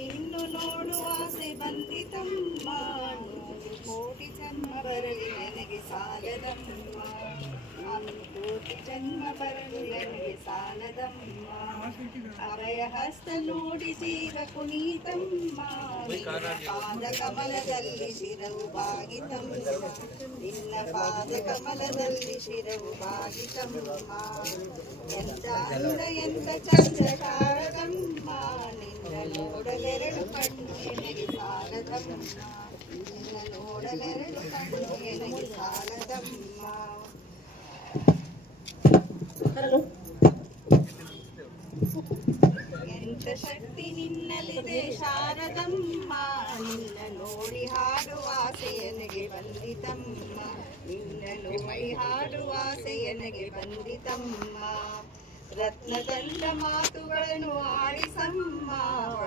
ಇನ್ನು ನೋಡುವ ಆಸೆ ಬಂದಿತಮ್ಮ, ಕೋಟಿ ಜನ್ಮ ಬರಲಿ ನನಗೆ ಸಾಲದಮ್ಮ, ಕೋಟಿ ಜನ್ಮ ಬರಲಿ ನನಗೆ ಸಾಲದಮ್ಮ, ಅಭಯ ಹಸ್ತ ನೋಡಿ ಜೀವ ಕುನೀತಮ್ಮ, ಪಾದ ಕಮಲದಲ್ಲಿ ಶಿರವು ಬಾಗಿತಮ್ಮ, ನಿನ್ನ ಪಾದ ಕಮಲದಲ್ಲಿ ಶಿರವು ಬಾಗಿತಮ್ಮ, ಎಂತ ಅಂದ ಎಂತ ಚಂದ ಶಾರದಮ್ಮ, ನಿನ್ನ ನೋಡಲೆರಡು ಕಣ್ಣು ಎನಗೆ ಸಾಲದಮ್ಮ, ನಿನ್ನ ನೋಡಲೆರಡು ಕಣ್ಣು ಎನಗೆ ಸಾಲದಮ್ಮ. ಎಂತ ಶಕ್ತಿ ನಿನ್ನಲ್ಲಿದೆ ಶಾರದಮ್ಮ, ನಿನ್ನ ನೋಡಿ ಹಾಡುವ ಆಸೆ ಎನಗೆ ಬಂದಿತಮ್ಮ, ನಿನ್ನ ನೋಡಿ ಹಾಡುವ ಆಸೆ ಎನಗೆ ಬಂದಿತಮ್ಮ, ರತ್ನದಂತ ಮಾತುಗಳನ್ನು ಆಡಿಸಮ್ಮ,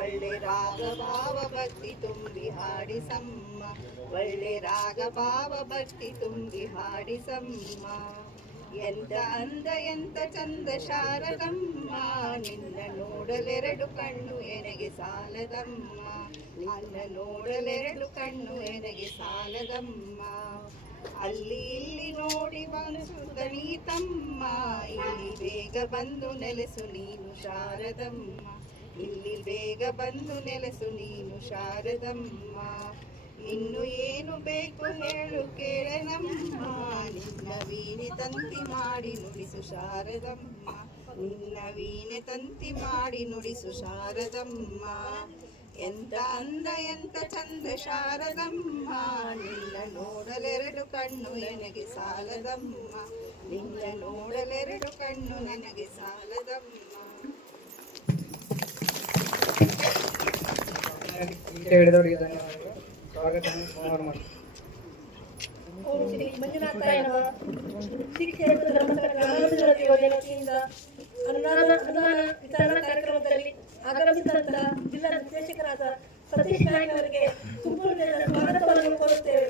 ಒಳ್ಳೆ ರಾಗ ಭಾವ ಭಕ್ತಿ ತುಂಬಿ ಹಾಡಿಸಮ್ಮ, ಒಳ್ಳೆ ರಾಗ ಭಾವ ಭಕ್ತಿ ತುಂಬಿ ಹಾಡಿಸಮ್ಮ, ಎಂತ ಅಂದ ಎಂತ ಚಂದ ಶಾರದಮ್ಮ, ನಿನ್ನ ನೋಡಲೆರಡು ಕಣ್ಣು ಎನಗೆ ಸಾಲದಮ್ಮ, ನಿನ್ನ ನೋಡಲೆರಡು ಕಣ್ಣು ಎನಗೆ ಸಾಲದಮ್ಮ, ಅಲ್ಲಿ ಇಲ್ಲಿ ನೋಡಿ ಮನಸ್ಸು ಗಣೀತಮ್ಮ, ಇಲ್ಲಿ ಬೇಗ ಬಂದು ನೆಲೆಸು ನೀನು ಶಾರದಮ್ಮ, ಇಲ್ಲಿ ಬೇಗ ಬಂದು ನೆಲೆಸು ನೀನು ಶಾರದಮ್ಮ, ಇನ್ನು ಏನು ಬೇಕು ಹೇಳು ಕೇಳನಮ್ಮ, ನಿನ್ನ ವೀಣೆ ತಂತಿ ಮಾಡಿ ನುಡಿಸು ಶಾರದಮ್ಮ, ನಿನ್ನ ವೀಣೆ ತಂತಿ ಮಾಡಿ ನುಡಿಸು ಶಾರದಮ್ಮ, ಎಂತ ಅಂದ ಎಂತ ಚಂದ ಶಾರದಮ್ಮ, ನಿನ್ನ ನೋಡಲೆರಡು ಕಣ್ಣು ನನಗೆ ಸಾಲದಮ್ಮ, ನಿನ್ನ ನೋಡಲೆರಡು ಕಣ್ಣು ನನಗೆ ಸಾಲದಮ್ಮ. ಹೇಳಿದವರಿಗೆ ಧನ್ಯವಾದಗಳು. ಸ್ವಾಗತ ಮಾಡಿ. ಓಂ ಶ್ರೀ ಮಂಜುನಾಥಾಯ ನಮಃ. ಶಿಕ್ಷೆ ಮತ್ತು ಧರ್ಮಸ್ಥಳ ಯೋಜನೆ ವತಿಯಿಂದ ಅನುದಾನ ವಿತರಣಾ ಕಾರ್ಯಕ್ರಮದಲ್ಲಿ ಆಗಮಿಸಿದಂತಹ ಜಿಲ್ಲಾ ನಿರ್ದೇಶಕರಾದ ಸತೀಶ್ ನಾಯ್ಕ ಅವರಿಗೆ ತುಮಕೂರು ಸ್ವಾಗತವನ್ನು ಕೋರುತ್ತೇವೆ.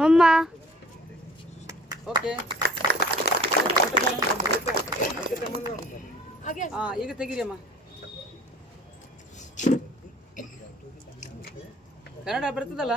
ಮಮ್ಮ ಓಕೆ ಈಗ ತೆಗೀರಿಯಮ್ಮ. ಕನ್ನಡ ಬರ್ತದಲ್ಲ?